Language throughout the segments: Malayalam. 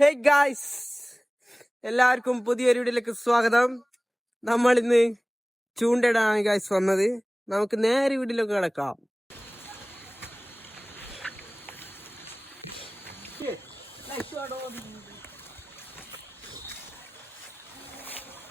ഹേ ഗായ്സ്, എല്ലാവർക്കും പുതിയൊരു വീഡിയോയിലേക്ക് സ്വാഗതം. നമ്മൾ ഇന്ന് ചൂണ്ടയിടാണ് ഗായ്സ് വന്നത്. നമുക്ക് നേരെ വീട്ടിലേക്ക് കിടക്കാം.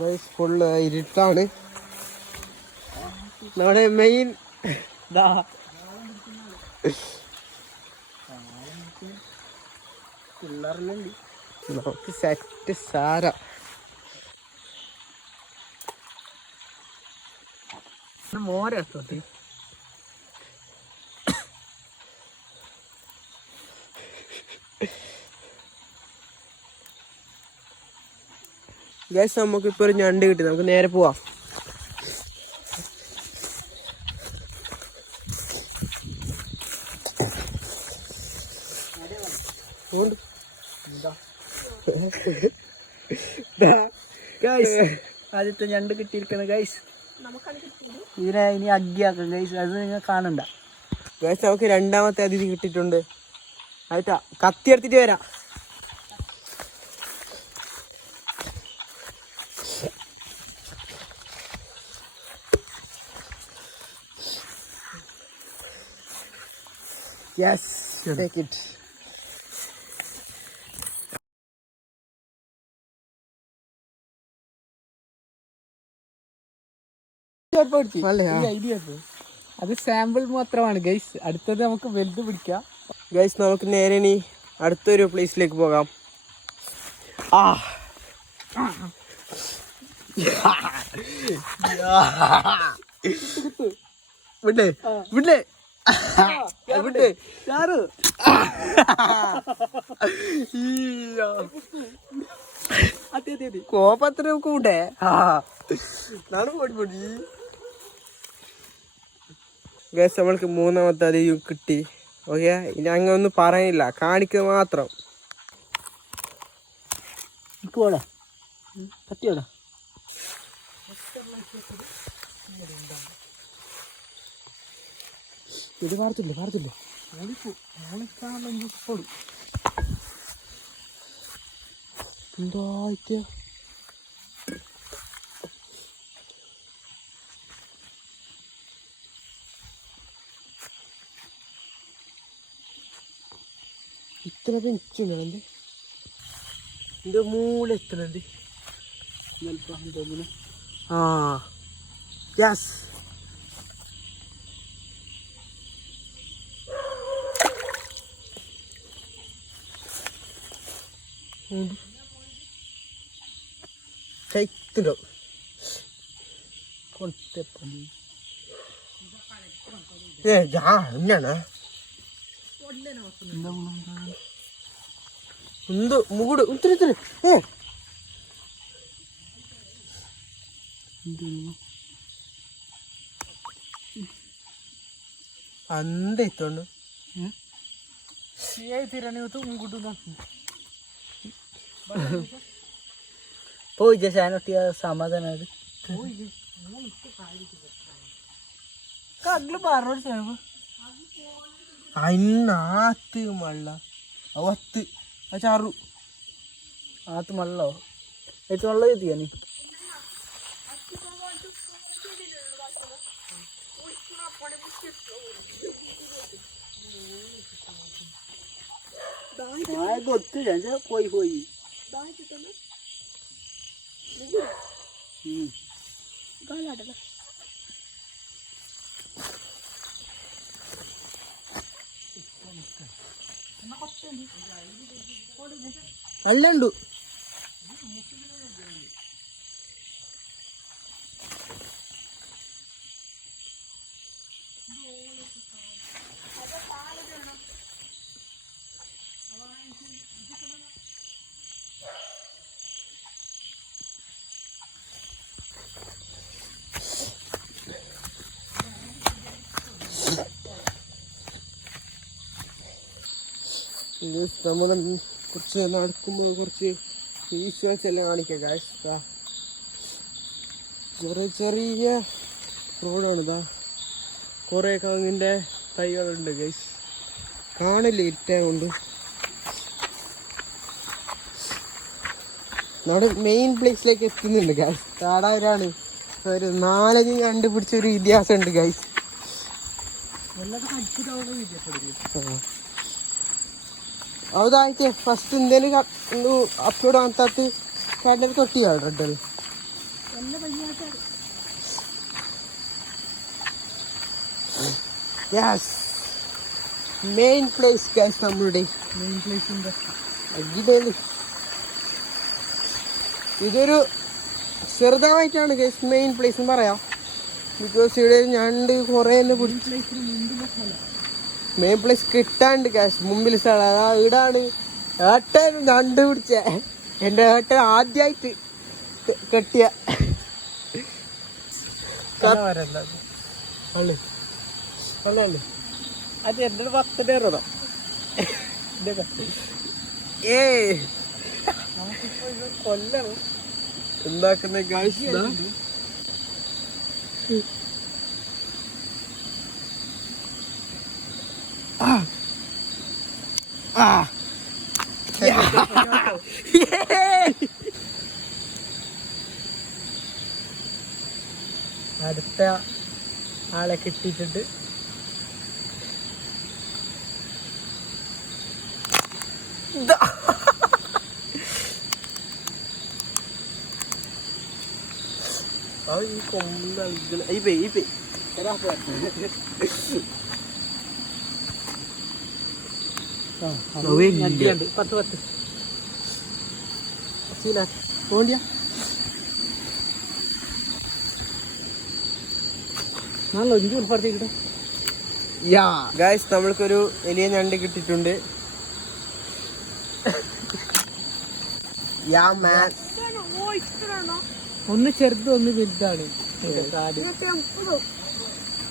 ഗായ്സ് ഫുള്ള് ഇരുട്ടാണ്. നമ്മുടെ മെയിൻ നമുക്ക് സെറ്റ് സാര മോരത്തോട്ടി ഗൈസ്, നമുക്കിപ്പോ ഒരു ഞണ്ട് കിട്ടി. നമുക്ക് നേരെ പോവാം. ആദ്യത്തെ ഞണ്ട് കിട്ടിയിരിക്കുന്ന ഗൈസ്. ഇതിനെ ഇനി അഗ്ഗിയാക്കാം ഗൈസ്, അത് നിങ്ങൾ കാണണ്ട ഗൈസ്. നമുക്ക് രണ്ടാമത്തെ അതിഥി കിട്ടിയിട്ടുണ്ട്. ആയിട്ടാ കത്തി എടുത്തിട്ട് വരാം. Yes, take it. അത് സാമ്പിൾ മാത്രമാണ് ഗൈസ്. അടുത്തത് നമുക്ക് വലുത് പിടിക്കാം ഗൈസ്. നമുക്ക് നേരെ ഇനി അടുത്തൊരു പ്ലേസിലേക്ക് പോകാം. വിടേ വിടേ വിടേ കോപത്തിന് കൂടെ പൊടി. ഗൈസ്, നമ്മൾക്ക് മൂന്നാമത്തെ അതിഥി കിട്ടി. ഓക്കെ, ഇനി അങ്ങനെ ഒന്നും പറയാനില്ല, കാണിക്കുക മാത്രം. ഇത് പാർത്തില്ലേ എന്തായിട്ട് ഇത്ര പെഞ്ചുണ്ട്. എന്റെ മൂല എത്തുന്നുണ്ട്. യെസ്, കഴിക്കുന്നുണ്ടോ? എങ്ങനെയാണ് എന്തോ മൂട് ഇത്തിരി ഇത്തിരി ಅಂದೈತೋಣ പോയി ജാനൊട്ടിയ സമാധാനം കഗ്ല് പറഞ്ഞോട് ചേർന്ന് അന്നാത്ത് മള്ള അവത്ത് ചാറു ആത്ത് മള്ളോ എത്ത് മള്ള എത്തിയാ നീ ಗೊತ್ತಿಲ್ಲ പോയി അല്ലുണ്ട്. നമ്മൾ കുറച്ച് നടക്കുമ്പോൾ കുറച്ച് വിഷ്വൽസ് എല്ലാം കാണിക്കാം ഗൈസ്. ചെറിയ ചെറിയ റോഡാണിതാ. കുറേ കങ്ങിൻ്റെ തൈകളുണ്ട് ഗൈസ്. കാണില്ല ഇറ്റേ കൊണ്ട്. നമ്മുടെ മെയിൻ പ്ലേസിലേക്ക് എത്തുന്നുണ്ട് ഗൈസ്. താടാവരാണ് ഒരു 4 കണ്ടുപിടിച്ചൊരു ഇതിഹാസം ഉണ്ട് ഗൈസ്. അതായിട്ട് ഫസ്റ്റ് എന്തേലും അപ്ലോഡ് ആകാത്ത കാട്ടിൽ തൊട്ടിയാണ് red. Yes, main place guys. നമ്മളുടെ മെയിൻ പ്ലേസിന്റെ ഇതൊരു ചെറുതായിട്ടാണ് ഗൈസ് മെയിൻ പ്ലേസ് എന്ന് പറയാം. ബിക്കോസ് ഇവിടെ ഞണ്ട് കുറേ മെയിൻ പ്ലേസ് കിട്ടാണ്ട് ഗൈസ്. മുമ്പിൽ സ്ഥലം അതാ ഇവിടാണ് ഏട്ടൻ ഞണ്ട് പിടിച്ച. എൻ്റെ ഏട്ടൻ ആദ്യമായിട്ട് കെട്ടിയ അല്ലേ അത് എൻ്റെ 10 കൊല്ലണം എന്താക്കുന്ന ഗൈസ്. അടുത്ത ആളെ കിട്ടിയിട്ടുണ്ട്. ഈ കൊമ്പ് നമ്മൾക്കൊരു വലിയ ഞണ്ട് കിട്ടിയിട്ടുണ്ട്. ഒന്ന് ചെറുത് ഒന്ന് വലുതാണ്.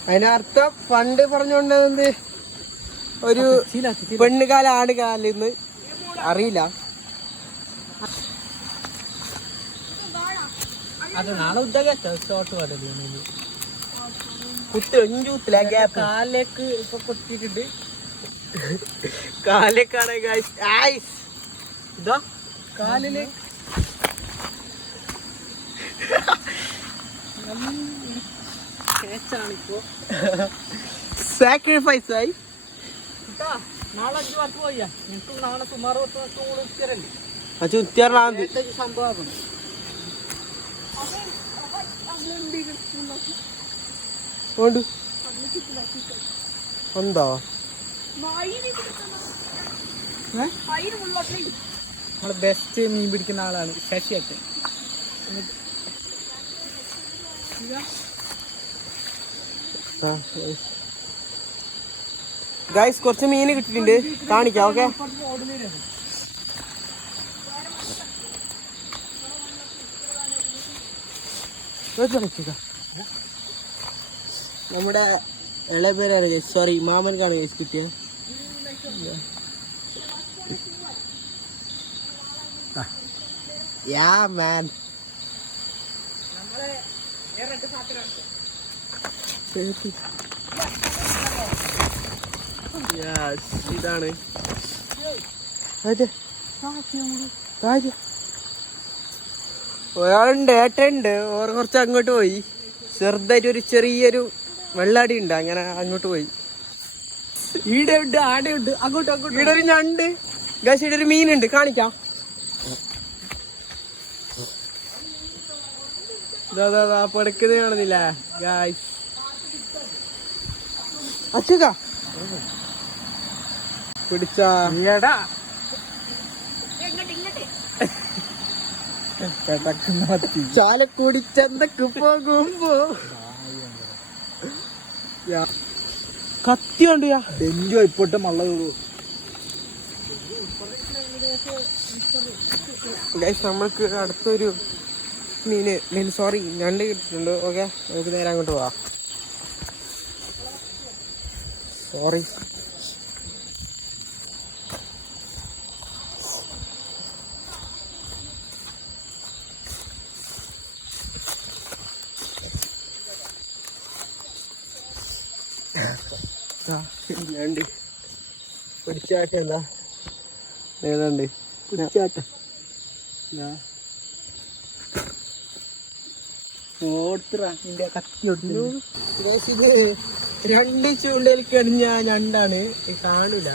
അതിനർത്ഥം പണ്ട് പറഞ്ഞോണ്ടത് ഒരു പെണ്ണുകാല ആടുകാലെന്ന് അറിയില്ല. അത് നാളെ ഷോട്ട് കാലിലേക്ക് ഇപ്പൊ കൊത്തിയിട്ടുണ്ട്. കാലേക്കാണ് ഇതാ കാലില് കേച്ചാണിപ്പോ. സാക്രിഫൈസ് ആയി. നാളെ 5 വർഷം പോയാ എനിക്ക് നാളെ സുമാറ് 10 വർഷം കൂടെ ഉത്തരല്ലേ സംഭവം. എന്താ നമ്മളെ ബെസ്റ്റ് മീൻ പിടിക്കുന്ന ആളാണ് ശശിയൊക്കെ. ഗൈസ് കുറച്ച് മീന് കിട്ടിയിട്ടുണ്ട്, കാണിക്കാം. ഓക്കെ, നമ്മുടെ ഇളയ പേരാണ് ഗൈസ്, സോറി മാമൻകാണ് ഗൈസ് കിട്ടിയത്. യാ മാൻ, ഇതാണ് ഒരാളുണ്ട്, ഏട്ടുണ്ട്. ഓർ കുറച്ച് അങ്ങോട്ട് പോയി. ചെറുതായിട്ട് ഒരു ചെറിയൊരു വെള്ളാടി ഉണ്ട്, അങ്ങനെ അങ്ങോട്ട് പോയി. ഈടെ ഉണ്ട്, ആടെ ഉണ്ട്, അങ്ങോട്ടും അങ്ങോട്ടും. ഇവിടെ ഒരു ഞണ്ട് ഗൈസ്, ഇവിടെ ഒരു മീനുണ്ട്, കാണിക്കാം. പടുക്കുന്നത് കാണുന്നില്ല ഗൈസ്. അച്ചുക പിടിച്ച ചാലക്കുടി ചന്തക്ക് പോകുമ്പോ കത്തി ഉണ്ട്. ഡെഞ്ചോ ഇപ്പോട്ട് മള്ള ഗൈസ്, നമ്മൾക്ക് അടുത്തൊരു മീന് സോറി ഞണ്ട് കിട്ടിയിട്ടുണ്ട്. ഓക്കെ, നമുക്ക് നേരെ അങ്ങോട്ട് പോവാം. സോറി, ഞണ്ട് പിടിച്ചാട്ട. എന്താ ഏതാണ്ട് പിടിച്ചാട്ട ഓർത്തിറാ നിന്റെ കത്തി കൊടുത്തു. ഇത് 2 ചൂണ്ടയിൽ കണിഞ്ഞ ഞണ്ടാണ്. കാണൂല.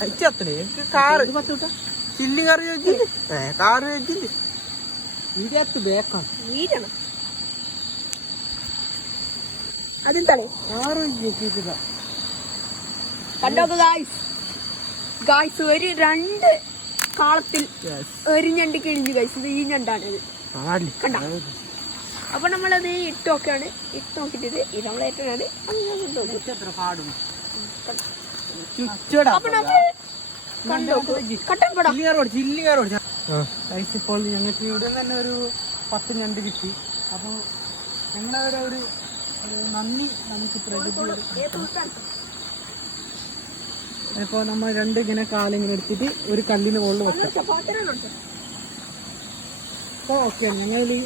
അയച്ചത്രേ കാറ് ചില്ലി കറി വെച്ചില്ല. കാറ് വെച്ചില്ല. ഇതിനകത്ത് ബേക്കാം അതെന്താണ് കാറ് വെച്ചിട്ടാ. കണ്ടോ ഗായ്സ് ഒരു 2 കാളത്തിൽ ഒരു ഞണ്ട് കിഴിഞ്ഞു ഗായ്സ്. ഇത് ഈ ഞണ്ടാണിത് കണ്ട. അപ്പൊ നമ്മളത് ഇട്ട് നോക്കിട്ട് ഇത് നമ്മളേറ്റാണ്. അപ്പൊ നമ്മള് ഇപ്പോൾ ഞങ്ങൾക്ക് ഇവിടെ തന്നെ ഒരു 10 ഞണ്ട് കിട്ടി. അപ്പോൾ ഞങ്ങളവരെ ഒരു നന്ദി നമുക്ക് പ്രകൃതി. ഇപ്പോൾ നമ്മൾ 2 ഇങ്ങനെ കാലിങ്ങനെ എടുത്തിട്ട് ഒരു കല്ലിന് മുകളിൽ വെക്കാം. അപ്പോൾ ഓക്കെ, ഞങ്ങൾ ഈ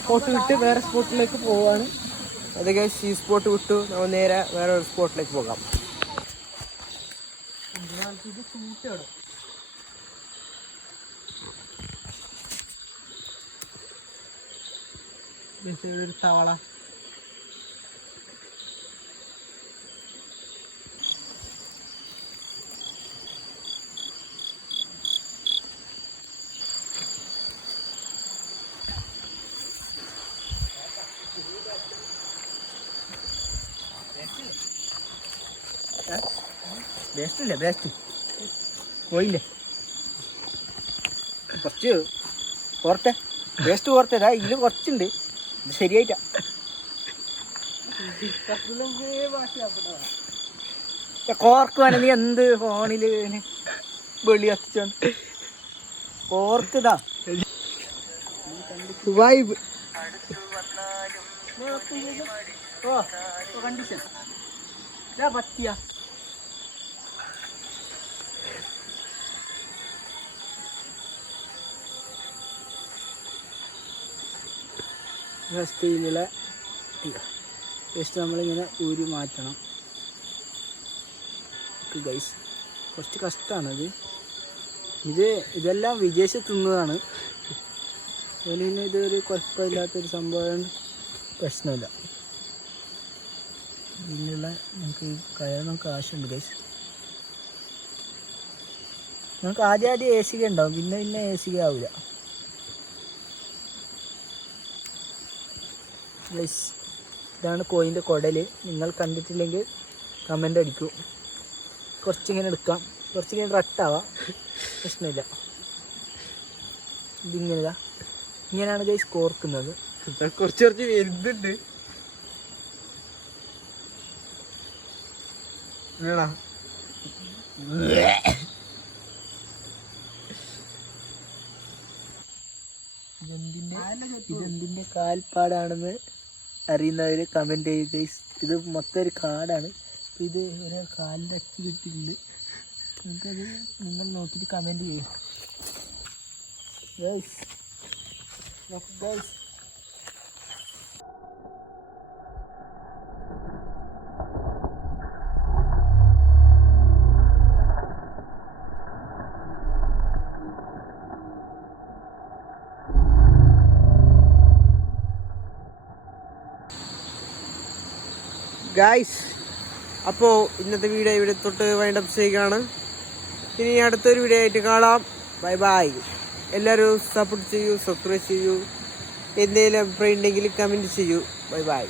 സ്പോട്ട് വിട്ട് വേറെ സ്പോട്ടിലേക്ക് പോവാണ്. അതൊക്കെ ഈ സ്പോട്ട് വിട്ടു നമ്മൾ നേരെ വേറെ ഒരു സ്പോട്ടിലേക്ക് പോകാം. ഇത് ചൂട്ടോടെ ഒരു തവള. ബേസ്റ്റില്ലേ? ബേസ്റ്റ് പോയില്ലേ? കുറച്ച് കോർത്തെ വേസ്റ്റ് കോർത്തേതാ. ഇതിൽ കുറച്ചുണ്ട്. ഇത് ശരിയായിട്ടാ. കോർക്കുവാണ് നീ എന്ത് ഫോണില് വെളി കത്തിച്ചോണ്ട് കോർക്കതാ വൈബ്. ഓ കണ്ടീഷൻ പറ്റിയ സ്റ്റീലിലെ ജസ്റ്റ് നമ്മളിങ്ങനെ ഊരി മാറ്റണം ഗൈസ്. കുറച്ച് കഷ്ടമാണത്. ഇതെല്ലാം വിദേശത്ത് നിന്നതാണ്. അതുപോലെ തന്നെ ഇതൊരു കുഴപ്പമില്ലാത്തൊരു സംഭവം, പ്രശ്നമില്ല. ഇതിലുള്ള നമുക്ക് കയറാൻ കാശുണ്ട് ഗൈസ്. നമുക്ക് ആദ്യം എ സി ഉണ്ടാവും, പിന്നെ എ സി ആവില്ല ഗൈസ്. ഇതാണ് കോയിൻ്റെ കുടല്. നിങ്ങൾ കണ്ടിട്ടില്ലെങ്കിൽ കമൻ്റ് അടിക്കൂ. കുറച്ചിങ്ങനെ എടുക്കാം, കുറച്ചിങ്ങനെ റട്ടാവാം, പ്രശ്നമില്ല. ഇങ്ങനെയാണ് ഗൈസ് കോർക്കുന്നത്. കുറച്ച് വരുന്നുണ്ട്. ഇതെന്തിൻ്റെ കാൽപ്പാടാണെന്ന് അറിയുന്നവർ കമൻറ്റ് ചെയ്യും ഗൈസ്. ഇത് മൊത്തം ഒരു കാടാണ്. അപ്പോൾ ഇത് ഒരു കാലിൻ്റെ അച്ച് കിട്ടിയിട്ടുണ്ട്. നമുക്കത് നിങ്ങൾ നോക്കിയിട്ട് കമൻറ്റ് ചെയ്യും ഗൈസ്. ഗൈസ് ഗായ്സ്, അപ്പോൾ ഇന്നത്തെ വീഡിയോ ഇവിടെ തൊട്ട് വൈൻഡപ്പ് ചെയ്യുകയാണ്. ഇനി അടുത്തൊരു വീഡിയോ ആയിട്ട് കാണാം. Bye bye. എല്ലാവരും സപ്പോർട്ട് ചെയ്യൂ, സബ്സ്ക്രൈബ് ചെയ്യൂ. എന്തെങ്കിലും അഭിപ്രായം ഉണ്ടെങ്കിൽ കമൻറ്റ് ചെയ്യൂ. Bye bye.